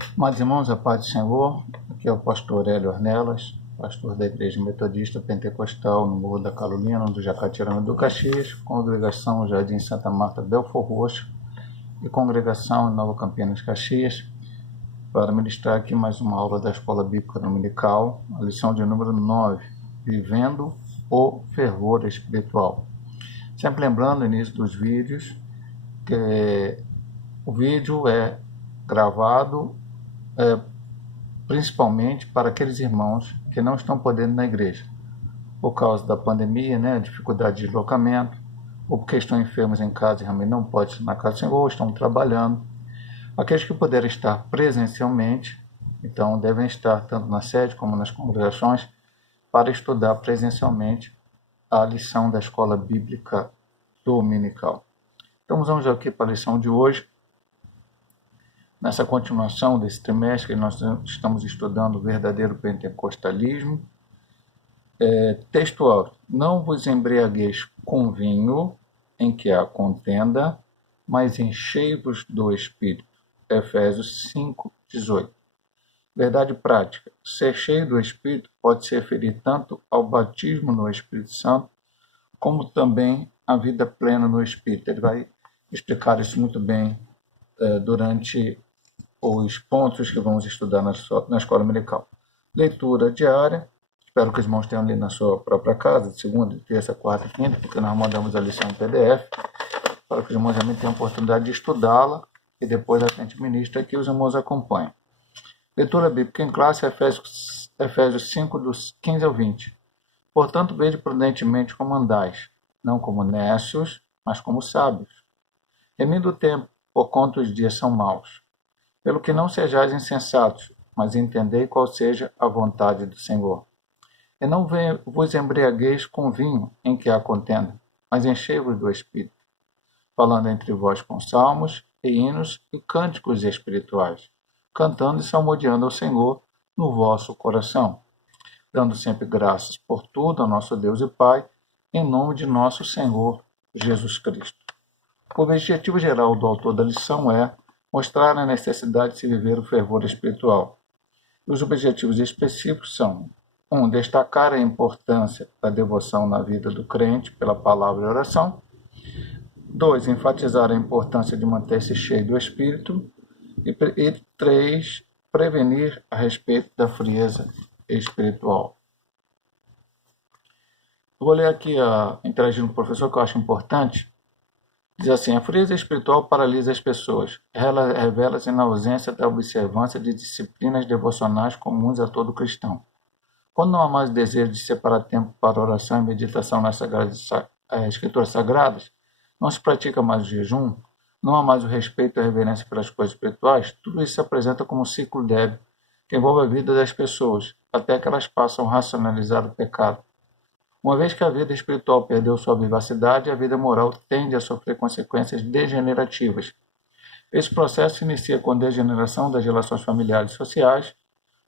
Amados irmãos, a paz do Senhor, aqui é o pastor Hélio Ornelas, pastor da Igreja Metodista Pentecostal no Morro da Carolina, do Jacatirama do Caxias, congregação Jardim Santa Marta, Belfor Roxo e congregação em Nova Campinas, Caxias, para ministrar aqui mais uma aula da Escola Bíblica Dominical, a lição de número 9, Vivendo o Fervor Espiritual. Sempre lembrando, no início dos vídeos, que o vídeo é gravado principalmente para aqueles irmãos que não estão podendo ir na igreja, por causa da pandemia, dificuldade de deslocamento, ou porque estão enfermos em casa e realmente não podem estar na casa do Senhor, ou estão trabalhando. Aqueles que puderem estar presencialmente, então devem estar tanto na sede como nas congregações, para estudar presencialmente a lição da Escola Bíblica Dominical. Então vamos aqui para a lição de hoje. Nessa continuação desse trimestre, nós estamos estudando o verdadeiro pentecostalismo. Textual: não vos embriagueis com vinho, em que há contenda, mas enchei-vos do Espírito. Efésios 5, 18. Verdade prática: ser cheio do Espírito pode se referir tanto ao batismo no Espírito Santo, como também à vida plena no Espírito. Ele vai explicar isso muito bem durante os pontos que vamos estudar na escola dominical. Leitura diária. Espero que os irmãos tenham lido na sua própria casa, de segunda, terça, quarta e quinta, porque nós mandamos a lição em PDF, para que os irmãos também tenham a oportunidade de estudá-la e depois a gente ministra aqui, os irmãos acompanham. Leitura bíblica em classe, Efésios 5, dos 15 ao 20. Portanto, vede prudentemente como andais, não como nécios, mas como sábios, remindo o tempo, porquanto os dias são maus. Pelo que não sejais insensatos, mas entendei qual seja a vontade do Senhor. E não vos embriagueis com vinho, em que há contenda, mas enchei-vos do Espírito, falando entre vós com salmos e hinos e cânticos espirituais, cantando e salmodiando ao Senhor no vosso coração, dando sempre graças por tudo ao nosso Deus e Pai, em nome de nosso Senhor Jesus Cristo. O objetivo geral do autor da lição é mostrar a necessidade de se viver o fervor espiritual. Os objetivos específicos são: 1. Destacar a importância da devoção na vida do crente pela palavra e oração. 2. Enfatizar a importância de manter-se cheio do Espírito. E 3. Prevenir a respeito da frieza espiritual. Eu vou ler aqui, interagindo com o professor, que eu acho importante. Diz assim: a frieza espiritual paralisa as pessoas. Ela revela-se na ausência da observância de disciplinas devocionais comuns a todo cristão. Quando não há mais desejo de separar tempo para oração e meditação nas escrituras sagradas, não se pratica mais o jejum, não há mais o respeito e a reverência pelas coisas espirituais, tudo isso se apresenta como um ciclo débil que envolve a vida das pessoas, até que elas passam a racionalizar o pecado. Uma vez que a vida espiritual perdeu sua vivacidade, a vida moral tende a sofrer consequências degenerativas. Esse processo se inicia com a degeneração das relações familiares e sociais,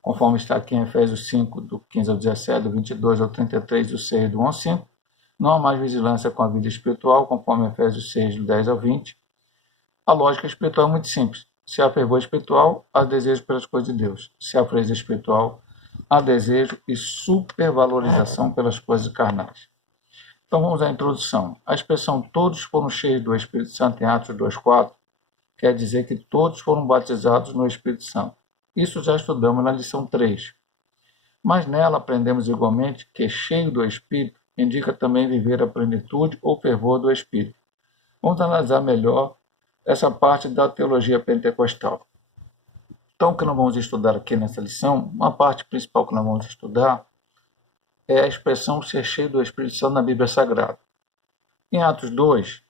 conforme está aqui em Efésios 5, do 15 ao 17, do 22 ao 33, do 6 do 1 ao 5. Não há mais vigilância com a vida espiritual, conforme Efésios 6, do 10 ao 20. A lógica espiritual é muito simples. Se há fervor espiritual, há desejo pelas coisas de Deus. Se há frieza espiritual, há desejo e supervalorização pelas coisas carnais. Então vamos à introdução. A expressão todos foram cheios do Espírito Santo em Atos 2,4 quer dizer que todos foram batizados no Espírito Santo. Isso já estudamos na lição 3. Mas nela aprendemos igualmente que cheio do Espírito indica também viver a plenitude ou fervor do Espírito. Vamos analisar melhor essa parte da teologia pentecostal. Então, o que nós vamos estudar aqui nessa lição, uma parte principal que nós vamos estudar é a expressão ser cheio do Espírito Santo na Bíblia Sagrada. Em Atos 2,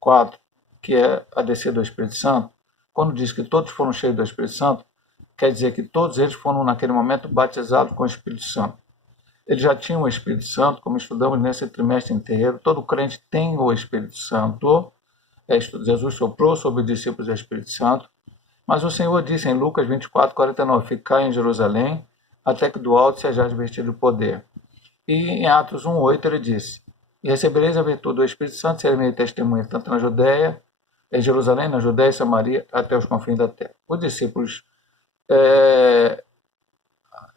4, que é a descida do Espírito Santo, quando diz que todos foram cheios do Espírito Santo, quer dizer que todos eles foram, naquele momento, batizados com o Espírito Santo. Eles já tinham o Espírito Santo, como estudamos nesse trimestre inteiro. Todo crente tem o Espírito Santo. Jesus soprou sobre os discípulos do Espírito Santo. Mas o Senhor disse em Lucas 24, 49, ficai em Jerusalém, até que do alto sejais vestido de poder. E em Atos 1, 8, ele disse: e recebereis a virtude do Espírito Santo, sereis minhas testemunhas, tanto na Judéia, em Jerusalém, na Judéia e Samaria, até os confins da terra. Os discípulos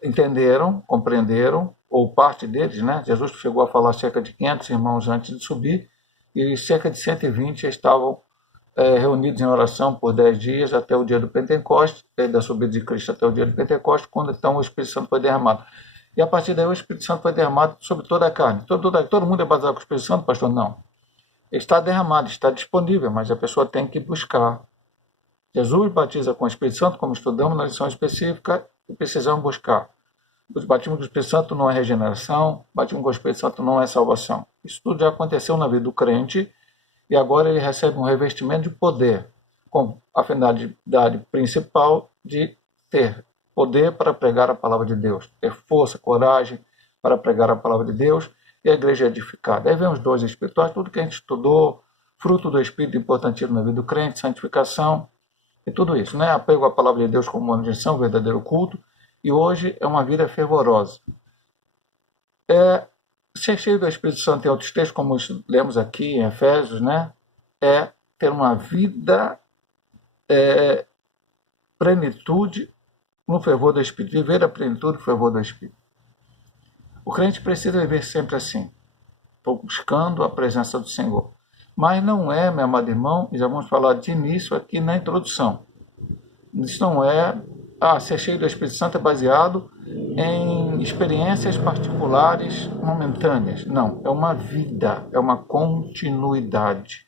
entenderam, compreenderam, ou parte deles, né? Jesus chegou a falar cerca de 500 irmãos antes de subir, e cerca de 120 estavam reunidos em oração por 10 dias até o dia do Pentecostes, da subida de Cristo até o dia do Pentecostes, quando então o Espírito Santo foi derramado. E a partir daí o Espírito Santo foi derramado sobre toda a carne. Todo mundo é batizado com o Espírito Santo, pastor? Não. Ele está derramado, está disponível, mas a pessoa tem que buscar. Jesus batiza com o Espírito Santo, como estudamos na lição específica, e precisamos buscar. O batismo com o Espírito Santo não é regeneração, o batismo com o Espírito Santo não é salvação. Isso tudo já aconteceu na vida do crente, e agora ele recebe um revestimento de poder, com a finalidade principal de ter poder para pregar a palavra de Deus, ter força, coragem para pregar a palavra de Deus, e a igreja é edificada. Aí vem os dons espirituais, tudo que a gente estudou, fruto do Espírito importantíssimo na vida do crente, santificação, e tudo isso, né? Apego à palavra de Deus como uma objeção, verdadeiro culto, e hoje é uma vida fervorosa. Ser cheio do Espírito Santo em outros textos, como lemos aqui em Efésios, né? É ter uma vida plenitude no fervor do Espírito, viver a plenitude do fervor do Espírito. O crente precisa viver sempre assim, buscando a presença do Senhor. Mas não é, meu amado irmão, e já vamos falar de início aqui na introdução. Isso não é, ser cheio do Espírito Santo é baseado em experiências particulares momentâneas. Não, é uma vida, é uma continuidade.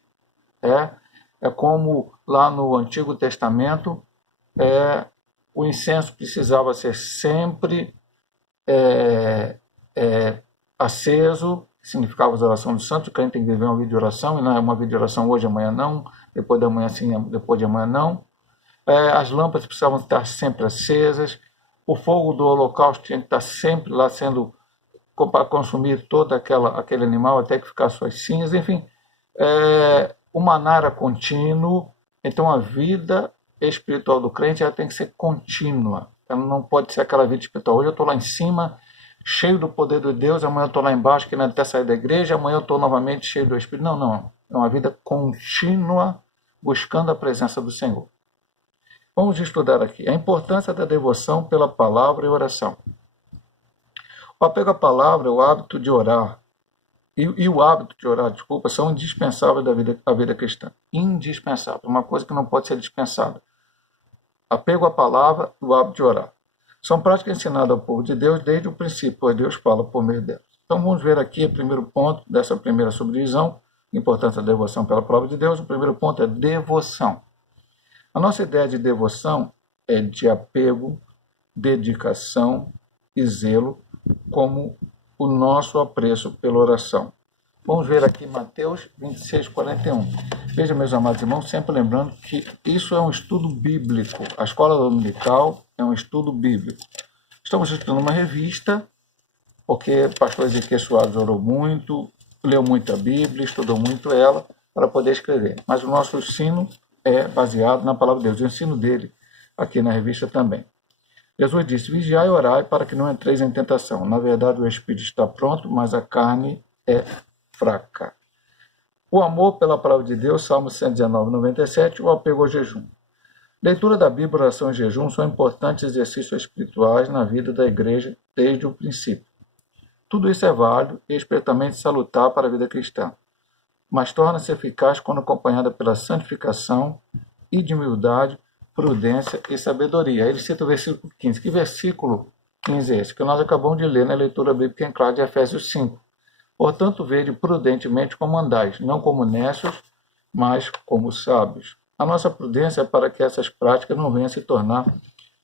É como lá no Antigo Testamento, o incenso precisava ser sempre aceso, que significava a oração do santo. O crente tem que viver uma vida de oração, e não é uma vida de oração hoje, amanhã não, depois de amanhã sim, depois de amanhã não. As lâmpadas precisavam estar sempre acesas, o fogo do holocausto tinha que estar sempre lá sendo para consumir todo aquele animal até que ficasse suas cinzas, enfim, o maná era contínuo. Então a vida espiritual do crente ela tem que ser contínua, ela não pode ser aquela vida espiritual. Hoje eu estou lá em cima, cheio do poder de Deus, amanhã eu estou lá embaixo, querendo até sair da igreja, amanhã eu estou novamente cheio do Espírito. Não, é uma vida contínua, buscando a presença do Senhor. Vamos estudar aqui a importância da devoção pela palavra e oração. O apego à palavra, o hábito de orar, e o hábito de orar, são indispensáveis da vida cristã. Indispensável, uma coisa que não pode ser dispensada. Apego à palavra e o hábito de orar. São práticas ensinadas ao povo de Deus desde o princípio, pois Deus fala por meio delas. Então vamos ver aqui o primeiro ponto dessa primeira subdivisão, importância da devoção pela palavra de Deus. O primeiro ponto é devoção. A nossa ideia de devoção é de apego, dedicação e zelo, como o nosso apreço pela oração. Vamos ver aqui Mateus 26, 41. Veja, meus amados irmãos, sempre lembrando que isso é um estudo bíblico. A escola dominical é um estudo bíblico. Estamos estudando uma revista, porque o pastor Ezequiel Soares orou muito, leu muito a Bíblia, estudou muito ela, para poder escrever. Mas o nosso ensino é baseado na palavra de Deus, o ensino dele aqui na revista também. Jesus disse: vigiai e orai para que não entreis em tentação. Na verdade, o espírito está pronto, mas a carne é fraca. O amor pela palavra de Deus, Salmo 119, 97, o apego ao jejum. Leitura da Bíblia, oração e jejum são importantes exercícios espirituais na vida da igreja desde o princípio. Tudo isso é válido e especialmente salutar para a vida cristã, mas torna-se eficaz quando acompanhada pela santificação e de humildade, prudência e sabedoria. Ele cita o versículo 15. Que versículo 15 é esse? Que nós acabamos de ler na leitura bíblica em claro de Efésios 5. Portanto, vede prudentemente como andais, não como necios, mas como sábios. A nossa prudência é para que essas práticas não venham a se tornar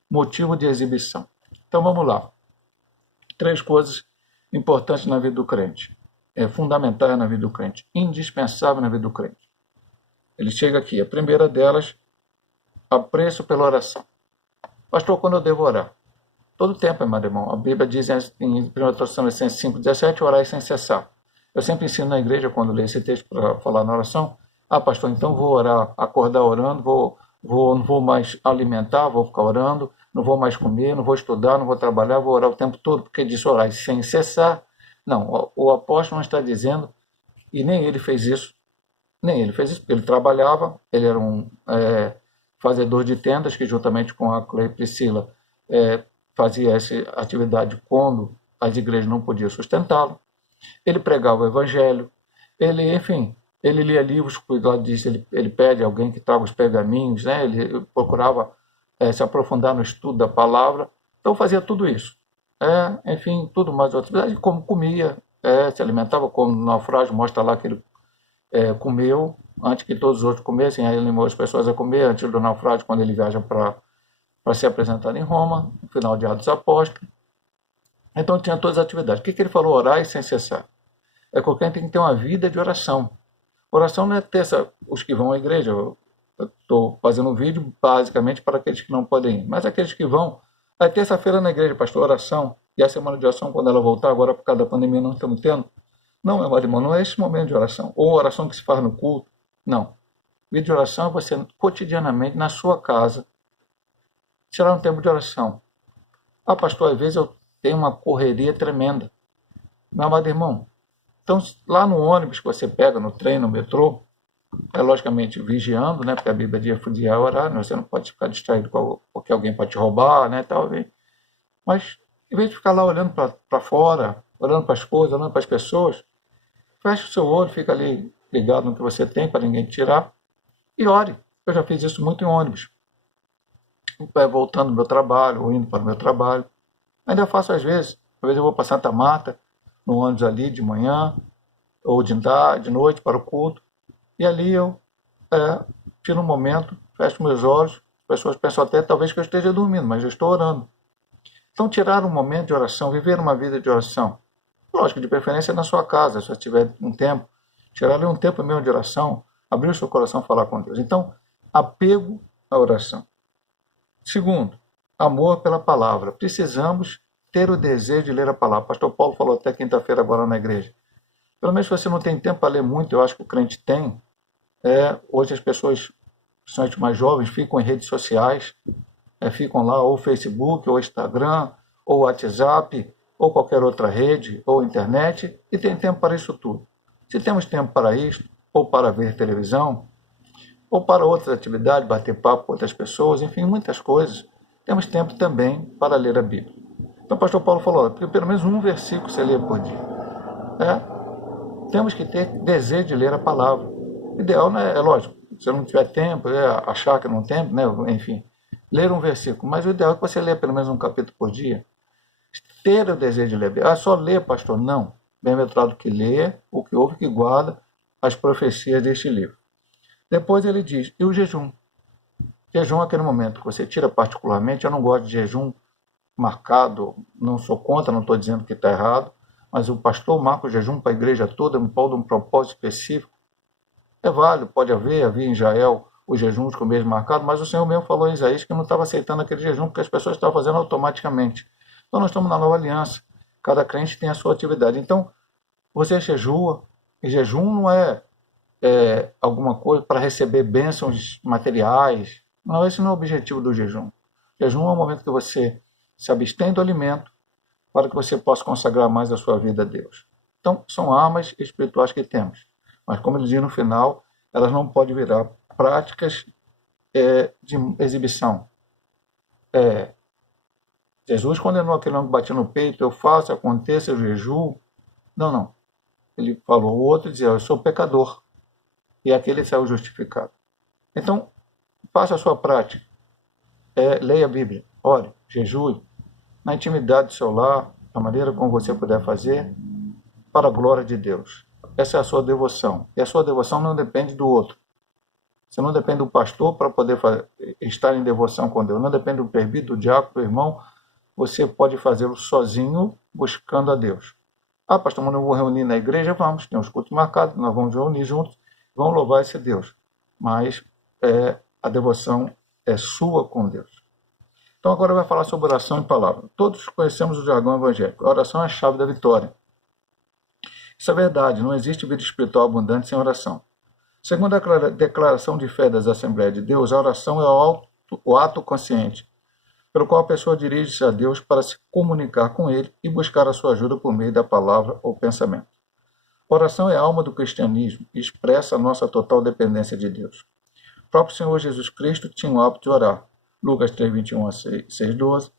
motivo de exibição. Então vamos lá. 3 coisas importantes na vida do crente. Fundamentais na vida do crente. Indispensável na vida do crente. Ele chega aqui. A primeira delas, apreço pela oração. Pastor, quando eu devo orar? Todo tempo, amado irmão. A Bíblia diz em 1 Tessalonicenses 5,17, orai sem cessar. Eu sempre ensino na igreja, quando leio esse texto para falar na oração, pastor, então vou orar, acordar orando, não vou mais alimentar, vou ficar orando, não vou mais comer, não vou estudar, não vou trabalhar, vou orar o tempo todo, porque diz orar sem cessar. Não, o apóstolo não está dizendo, e nem ele fez isso, porque ele trabalhava, ele era fazedor de tendas, que juntamente com Aquila e Priscila fazia essa atividade quando as igrejas não podiam sustentá-lo. Ele pregava o evangelho, enfim, ele lia livros, cuidado disso, ele pede alguém que traga os pergaminhos, né? Ele procurava se aprofundar no estudo da palavra, então fazia tudo isso. Enfim, tudo mais atividade, como comia, se alimentava, como no naufrágio mostra lá que ele comeu, antes que todos os outros comessem, aí ele animou as pessoas a comer, antes do naufrágio, quando ele viaja para ser apresentado em Roma, no final de Atos Apóstolos. Então tinha todas as atividades. O que ele falou? Orar sem cessar. Qualquer tem que ter uma vida de oração. Oração não é ter os que vão à igreja. Eu estou fazendo um vídeo basicamente para aqueles que não podem ir. Mas aqueles que vão, terça-feira na igreja, pastor, oração. E a semana de oração, quando ela voltar, agora por causa da pandemia não estamos tendo. Não, meu irmão, não é esse momento de oração. Ou oração que se faz no culto. Não. Vida de oração é você, cotidianamente, na sua casa, tirar um tempo de oração. Pastor, às vezes eu tenho uma correria tremenda. Meu amado irmão, então lá no ônibus que você pega, no trem, no metrô, logicamente vigiando, né, porque a Bíblia diz que dia é horário, você não pode ficar distraído porque alguém pode te roubar, né, talvez. Mas, em vez de ficar lá olhando para fora, olhando para as coisas, olhando para as pessoas, fecha o seu olho, fica ali ligado no que você tem para ninguém te tirar e ore. Eu já fiz isso muito em ônibus. Voltando do meu trabalho, ou indo para o meu trabalho. Ainda faço às vezes. Às vezes eu vou para Santa Marta, no ônibus ali de manhã, ou de noite para o culto. E ali eu tiro um momento, fecho meus olhos. As pessoas pensam até talvez que eu esteja dormindo, mas eu estou orando. Então tirar um momento de oração, viver uma vida de oração. Lógico, de preferência na sua casa, se você tiver um tempo. Tirar ali um tempo mesmo de oração, abrir o seu coração e falar com Deus. Então, apego à oração. Segundo, amor pela palavra. Precisamos ter o desejo de ler a palavra. O pastor Paulo falou até quinta-feira agora na igreja. Pelo menos se você não tem tempo para ler muito, eu acho que o crente tem. Hoje as pessoas, principalmente mais jovens, ficam em redes sociais, ficam lá ou Facebook, ou Instagram, ou WhatsApp, ou qualquer outra rede, ou internet, e tem tempo para isso tudo. Se temos tempo para isso, ou para ver televisão, ou para outras atividades, bater papo com outras pessoas, enfim, muitas coisas, temos tempo também para ler a Bíblia. Então o pastor Paulo falou, pelo menos um versículo você lê por dia. Temos que ter desejo de ler a palavra. O ideal, né, lógico, se não tiver tempo, achar que não tem tempo, né, enfim, ler um versículo, mas o ideal é que você lê pelo menos um capítulo por dia. Ter o desejo de ler. Só ler, pastor? Não. Bem-aventurado que lê, o que ouve, que guarda as profecias deste livro. Depois ele diz, e o jejum? Jejum é aquele momento que você tira particularmente. Eu não gosto de jejum marcado, não sou contra, não estou dizendo que está errado, mas o pastor marca o jejum para a igreja toda, em prol de um propósito específico. É válido, pode havia em Israel os jejuns com o mesmo marcado, mas o Senhor mesmo falou em Isaías que não estava aceitando aquele jejum, porque as pessoas estavam fazendo automaticamente. Então nós estamos na nova aliança, cada crente tem a sua atividade. Então, você jejua, e jejum não é alguma coisa para receber bênçãos materiais. Não, esse não é o objetivo do jejum. Jejum é um momento que você se abstém do alimento para que você possa consagrar mais a sua vida a Deus. Então, são armas espirituais que temos. Mas, como ele diz no final, elas não podem virar práticas de exibição. Jesus condenou aquele homem que batia no peito, eu faço, aconteça, eu jejuo. Não. Ele falou, o outro dizia, eu sou pecador. E aquele saiu justificado. Então, faça a sua prática. Leia a Bíblia, ore, jejue, na intimidade do seu lar, da maneira como você puder fazer, para a glória de Deus. Essa é a sua devoção. E a sua devoção não depende do outro. Você não depende do pastor para poder estar em devoção com Deus. Não depende do presbítero, do diácono, do irmão. Você pode fazê-lo sozinho, buscando a Deus. Pastor, mas eu vou reunir na igreja? Vamos, tem uns cultos marcados, nós vamos reunir juntos, vamos louvar esse Deus. Mas a devoção é sua com Deus. Então agora vai falar sobre oração e palavra. Todos conhecemos o jargão evangélico. A oração é a chave da vitória. Isso é verdade, não existe vida espiritual abundante sem oração. Segundo a declaração de fé das Assembleias de Deus, a oração é o ato consciente, pelo qual a pessoa dirige-se a Deus para se comunicar com Ele e buscar a sua ajuda por meio da palavra ou pensamento. A oração é a alma do cristianismo e expressa a nossa total dependência de Deus. O próprio Senhor Jesus Cristo tinha o hábito de orar. Lucas 3, 21 a 6, 12.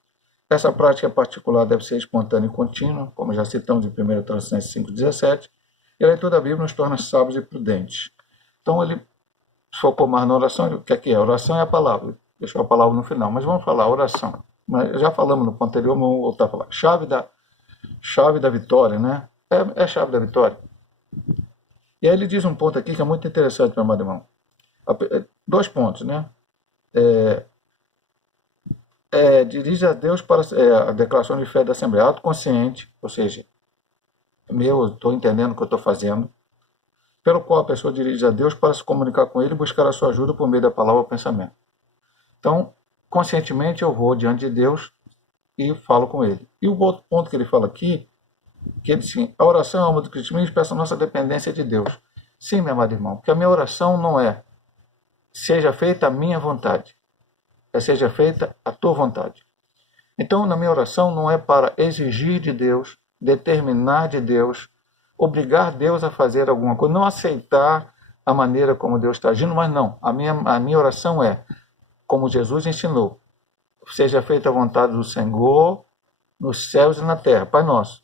Essa prática particular deve ser espontânea e contínua, como já citamos em 1 Tessalonicenses 5, 17. E a leitura da Bíblia nos torna sábios e prudentes. Então ele focou mais na oração. O que é? A oração é a palavra. Deixou a palavra no final. Mas vamos falar oração. Mas já falamos no ponto anterior, vamos voltar a falar. Chave da vitória, né? É a chave da vitória. E aí ele diz um ponto aqui que é muito interessante, meu amado irmão. 2 pontos, né? Dirige a Deus para a declaração de fé da Assembleia, autoconsciente, ou seja, eu estou entendendo o que eu estou fazendo, pelo qual a pessoa dirige a Deus para se comunicar com Ele e buscar a sua ajuda por meio da palavra ou pensamento. Então, conscientemente eu vou diante de Deus e falo com Ele. E o outro ponto que ele fala aqui, que ele diz assim, a oração é a alma do cristianismo, expressa a nossa dependência de Deus. Sim, meu amado irmão, porque a minha oração não é seja feita a minha vontade, seja feita a tua vontade. Então, na minha oração não é para exigir de Deus, determinar de Deus, obrigar Deus a fazer alguma coisa, não aceitar a maneira como Deus está agindo, mas não. A minha oração é, como Jesus ensinou, seja feita a vontade do Senhor nos céus e na terra, Pai nosso.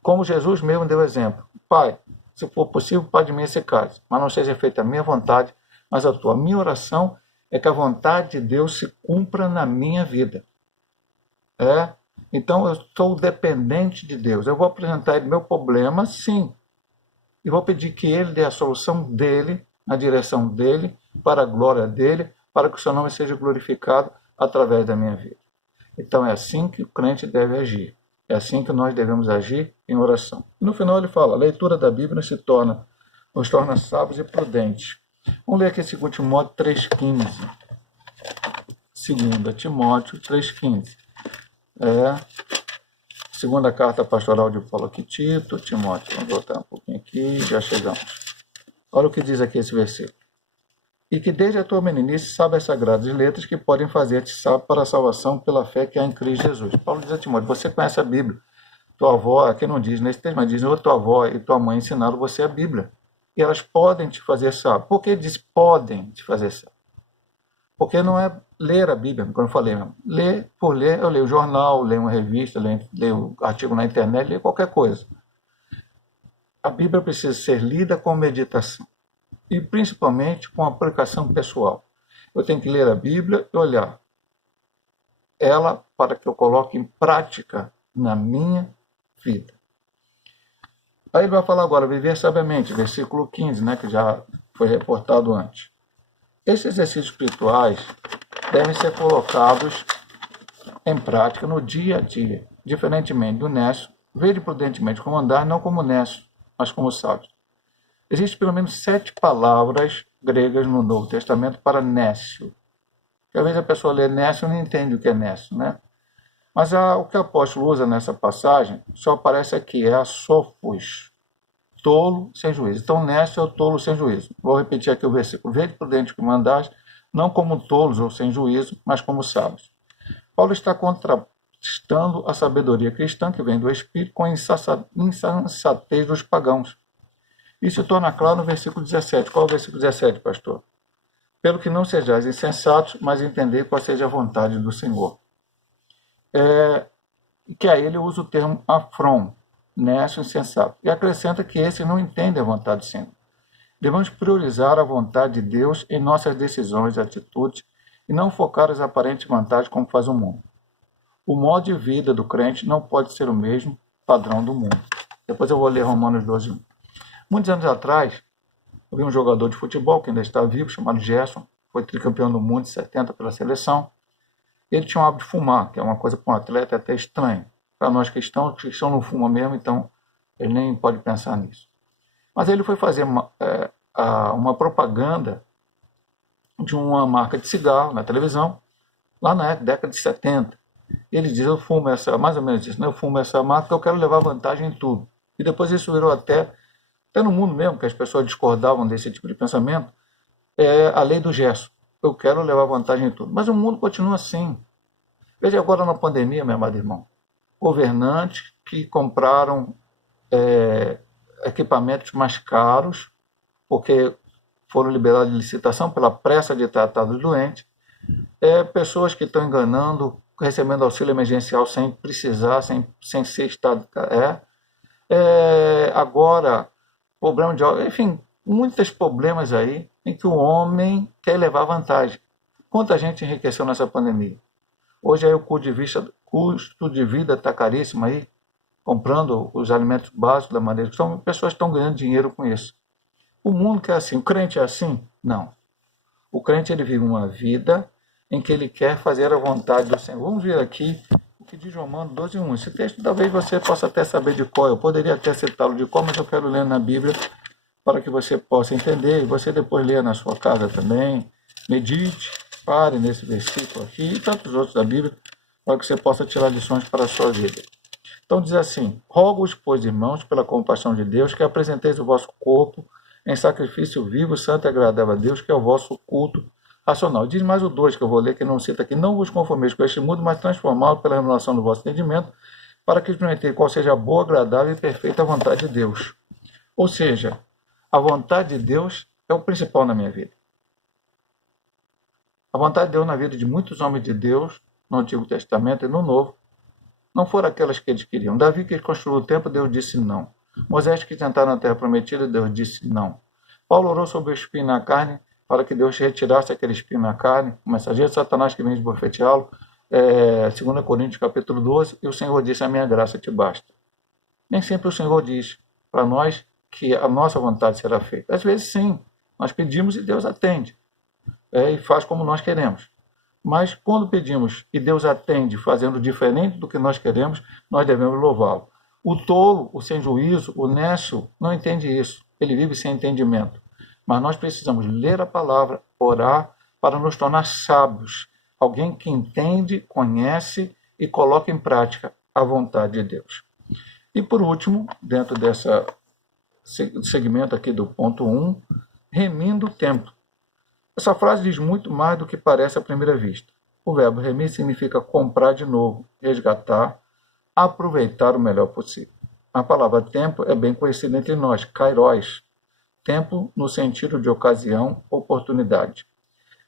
Como Jesus mesmo deu exemplo. Pai, se for possível, Pai de mim esse cálice, mas não seja feita a minha vontade, mas a tua. A minha oração é que a vontade de Deus se cumpra na minha vida. Então eu sou dependente de Deus. Eu vou apresentar ele meu problema, sim. E vou pedir que ele dê a solução dele, na direção dele, para a glória dele, para que o seu nome seja glorificado através da minha vida. Então é assim que o crente deve agir. É assim que nós devemos agir em oração. E no final ele fala, a leitura da Bíblia nos torna sábios e prudentes. Vamos ler aqui 2 Timóteo 3,15. 2 Timóteo 3,15. Segunda carta pastoral de Paulo aqui, Timóteo. Vamos voltar um pouquinho aqui, já chegamos. Olha o que diz aqui esse versículo. E que desde a tua meninice sabe as sagradas letras que podem fazer-te sábio para a salvação pela fé que há em Cristo Jesus. Paulo diz a Timóteo, você conhece a Bíblia. Tua avó, aqui não diz nesse texto, mas diz, tua avó e tua mãe ensinaram você a Bíblia. E elas podem te fazer sábio. Por que diz podem te fazer sábio? Porque não é ler a Bíblia, como eu falei mesmo. Ler por ler, eu leio o jornal, leio uma revista, leio artigo na internet, leio qualquer coisa. A Bíblia precisa ser lida com meditação. E principalmente com aplicação pessoal. Eu tenho que ler a Bíblia e olhar ela para que eu coloque em prática na minha vida. Aí ele vai falar agora, viver sabiamente, versículo 15, né, que já foi reportado antes. Esses exercícios espirituais devem ser colocados em prática no dia a dia, diferentemente do nécio, vede prudentemente como andar, não como nécio, mas como sábio. Existem pelo menos 7 palavras gregas no Novo Testamento para nécio. Às vezes a pessoa lê nécio e não entende o que é nécio, né? Mas o que o apóstolo usa nessa passagem só aparece aqui, é a sofos, tolo sem juízo. Então, nécio é o tolo sem juízo. Vou repetir aqui o versículo. Vede prudente como andais, não como tolos ou sem juízo, mas como sábios. Paulo está contrastando a sabedoria cristã que vem do Espírito com a insensatez dos pagãos. Isso se torna claro no versículo 17. Qual é o versículo 17, pastor? Pelo que não sejais insensatos, mas entendei qual seja a vontade do Senhor. Que aí ele usa o termo afron, nécio, insensato. E acrescenta que esse não entende a vontade do Senhor. Devemos priorizar a vontade de Deus em nossas decisões e atitudes e não focar as aparentes vantagens como faz o mundo. O modo de vida do crente não pode ser o mesmo padrão do mundo. Depois eu vou ler Romanos 12:1. Muitos anos atrás, eu vi um jogador de futebol que ainda está vivo, chamado Gerson, foi tricampeão do mundo em 70 pela seleção. Ele tinha o hábito de fumar, que é uma coisa para um atleta até estranha. Para nós cristãos não fumam mesmo, então ele nem pode pensar nisso. Mas ele foi fazer uma propaganda de uma marca de cigarro na televisão, lá na década de 70. Ele diz, eu fumo mais ou menos isso, né? Eu fumo essa marca, eu quero levar vantagem em tudo. E depois isso virou até no mundo mesmo, que as pessoas discordavam desse tipo de pensamento, a lei do gesto. Eu quero levar vantagem em tudo. Mas o mundo continua assim. Veja agora na pandemia, meu amado irmão. Governantes que compraram equipamentos mais caros, porque foram liberados de licitação pela pressa de tratar dos doentes, pessoas que estão enganando, recebendo auxílio emergencial sem precisar, sem ser estado. Agora, problema de. Enfim, muitos problemas aí em que o homem quer levar vantagem. Quanta gente enriqueceu nessa pandemia? Hoje aí o custo de vida está caríssimo aí, comprando os alimentos básicos da maneira que estão, pessoas estão ganhando dinheiro com isso. O mundo que é assim, o crente é assim? Não. O crente ele vive uma vida em que ele quer fazer a vontade do Senhor. Vamos ver aqui o que diz Romanos 12:1. Esse texto talvez você possa até saber de cor, eu poderia até citá-lo de cor, mas eu quero ler na Bíblia para que você possa entender, e você depois leia na sua casa também, medite, pare nesse versículo aqui e tantos outros da Bíblia, para que você possa tirar lições para a sua vida. Então diz assim: rogo-vos, pois, irmãos, pela compaixão de Deus, que apresenteis o vosso corpo em sacrifício vivo, santo e agradável a Deus, que é o vosso culto racional. Diz mais o 2 que eu vou ler, que não cita aqui: não vos conformeis com este mundo, mas transformá-lo pela renovação do vosso entendimento, para que experimenteis qual seja a boa, agradável e perfeita vontade de Deus. Ou seja, a vontade de Deus é o principal na minha vida. A vontade de Deus na vida de muitos homens de Deus, no Antigo Testamento e no Novo, não foram aquelas que eles queriam. Davi que construiu o templo, Deus disse não. Moisés que tentaram a terra prometida, Deus disse não. Paulo orou sobre o espinho na carne, para que Deus retirasse aquele espinho na carne, o mensageiro de Satanás que vem esbofeteá-lo, 2 Coríntios capítulo 12, e o Senhor disse: a minha graça te basta. Nem sempre o Senhor diz para nós que a nossa vontade será feita. Às vezes sim, nós pedimos e Deus atende, e faz como nós queremos. Mas quando pedimos e Deus atende fazendo diferente do que nós queremos, nós devemos louvá-lo. O tolo, o sem juízo, o nécio, não entende isso. Ele vive sem entendimento. Mas nós precisamos ler a palavra, orar, para nos tornar sábios. Alguém que entende, conhece e coloca em prática a vontade de Deus. E por último, dentro desse segmento aqui do ponto 1, remindo o tempo. Essa frase diz muito mais do que parece à primeira vista. O verbo remir significa comprar de novo, resgatar, aproveitar o melhor possível. A palavra tempo é bem conhecida entre nós, kairos, tempo no sentido de ocasião, oportunidade.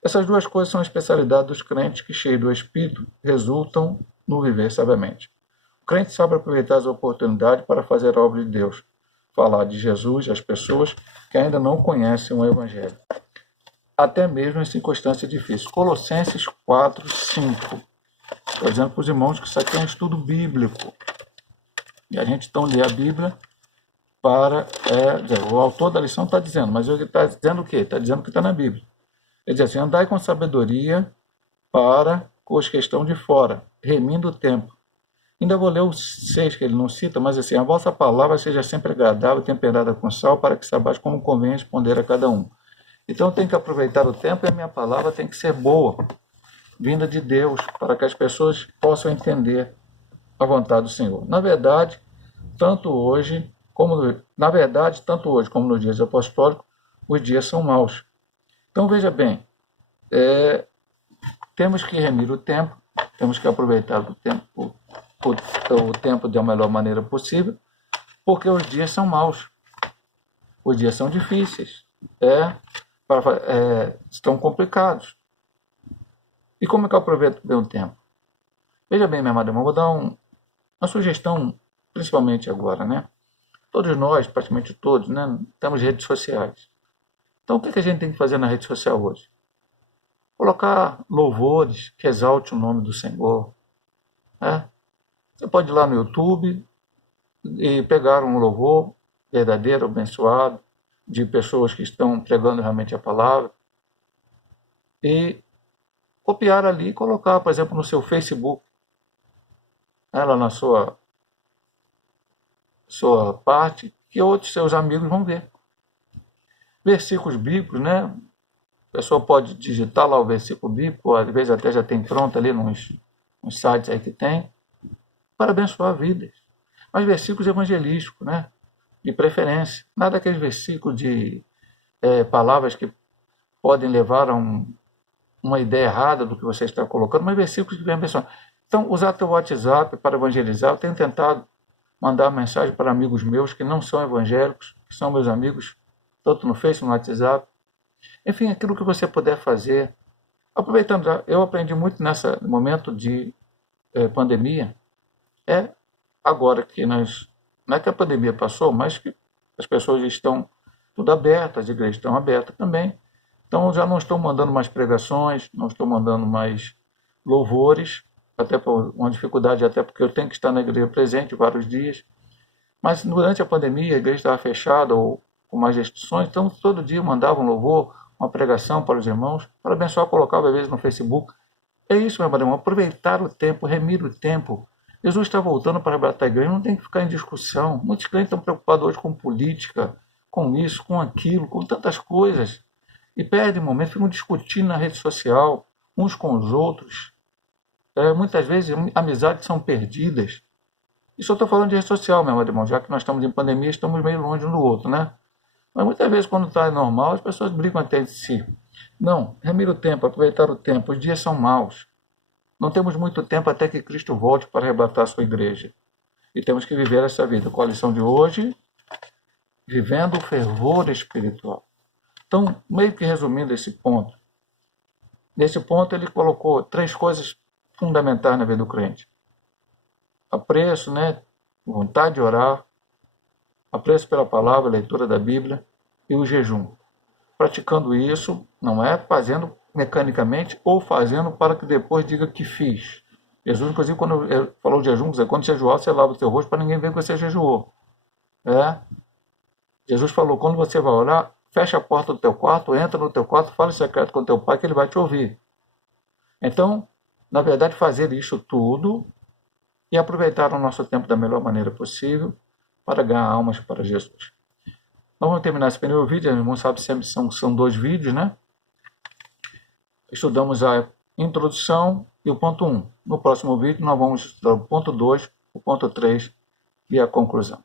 Essas duas coisas são a especialidade dos crentes que, cheios do Espírito, resultam no viver sabiamente. O crente sabe aproveitar as oportunidades para fazer a obra de Deus, falar de Jesus às pessoas que ainda não conhecem o Evangelho, até mesmo em circunstâncias difíceis. Colossenses 4:5. Estou dizendo para os irmãos que isso aqui é um estudo bíblico. E a gente então lê a Bíblia para... o autor da lição está dizendo, mas ele está dizendo o quê? Está dizendo o que está na Bíblia. Ele diz assim: andai com sabedoria para com os que estão de fora, remindo o tempo. Ainda vou ler o 6, que ele não cita, mas assim: a vossa palavra seja sempre agradável, temperada com sal, para que saibais como convém responder a cada um. Então tem que aproveitar o tempo, e a minha palavra tem que ser boa, vinda de Deus, para que as pessoas possam entender a vontade do Senhor. Na verdade, tanto hoje como nos dias apostólicos, os dias são maus. Então veja bem, temos que remir o tempo, temos que aproveitar o tempo da melhor maneira possível, porque os dias são maus, os dias são difíceis, estão complicados. E como é que eu aproveito bem o tempo? Veja bem, minha amada irmã, vou dar uma sugestão, principalmente agora, né? Todos nós, praticamente todos, né, temos redes sociais. Então, o que a gente tem que fazer na rede social hoje? Colocar louvores que exalte o nome do Senhor. Você pode ir lá no YouTube e pegar um louvor verdadeiro, abençoado, de pessoas que estão pregando realmente a palavra, e copiar ali e colocar, por exemplo, no seu Facebook, lá na sua parte, que outros seus amigos vão ver. Versículos bíblicos, né? A pessoa pode digitar lá o versículo bíblico, às vezes até já tem pronto ali nos sites aí que tem, para abençoar vidas. Mas versículos evangelísticos, né? De preferência. Nada daqueles versículos de palavras que podem levar a uma ideia errada do que você está colocando, mas versículos que vêm abençoar. Então, usar teu WhatsApp para evangelizar. Eu tenho tentado mandar mensagem para amigos meus que não são evangélicos, que são meus amigos, tanto no Facebook, no WhatsApp, Enfim, aquilo que você puder fazer. Aproveitando, eu aprendi muito nesse momento de pandemia, é agora que não é que a pandemia passou, mas que as pessoas estão tudo abertas, as igrejas estão abertas também, então já não estou mandando mais pregações, não estou mandando mais louvores, até por uma dificuldade, até porque eu tenho que estar na igreja presente vários dias, mas durante a pandemia a igreja estava fechada ou com mais restrições, então todo dia eu mandava um louvor, uma pregação para os irmãos, para abençoar, colocava às vezes no Facebook. É isso, meu irmão, aproveitar o tempo, remir o tempo. Jesus está voltando para arrebatar a igreja, não tem que ficar em discussão. Muitos crentes estão preocupados hoje com política, com isso, com aquilo, com tantas coisas. E perdem momento, ficam discutindo na rede social, uns com os outros. Muitas vezes amizades são perdidas. Isso eu estou falando de rede social, meu irmão, já que nós estamos em pandemia, estamos meio longe um do outro, né? Mas muitas vezes, quando está normal, as pessoas brigam até de si. Não, remir o tempo, aproveitar o tempo. Os dias são maus. Não temos muito tempo até que Cristo volte para arrebatar a sua igreja. E temos que viver essa vida com a lição de hoje, vivendo o fervor espiritual. Então, meio que resumindo esse ponto, nesse ponto ele colocou 3 coisas fundamentais na vida do crente. Apreço, né? Vontade de orar, apreço pela palavra, leitura da Bíblia e o jejum. Praticando isso, não é fazendo mecanicamente ou fazendo para que depois diga que fiz. Jesus, inclusive, quando falou de jejum, quando jejuar, você lava o seu rosto para ninguém ver que você jejuou. Jesus falou, quando você vai orar, fecha a porta do teu quarto, entra no teu quarto, fala em secreto com teu pai que ele vai te ouvir. Então, na verdade, fazer isso tudo e aproveitar o nosso tempo da melhor maneira possível para ganhar almas para Jesus. Nós vamos terminar esse primeiro vídeo, irmão sabe sempre são 2 vídeos, né? Estudamos a introdução e o ponto 1. No próximo vídeo nós vamos estudar o ponto 2, o ponto 3 e a conclusão.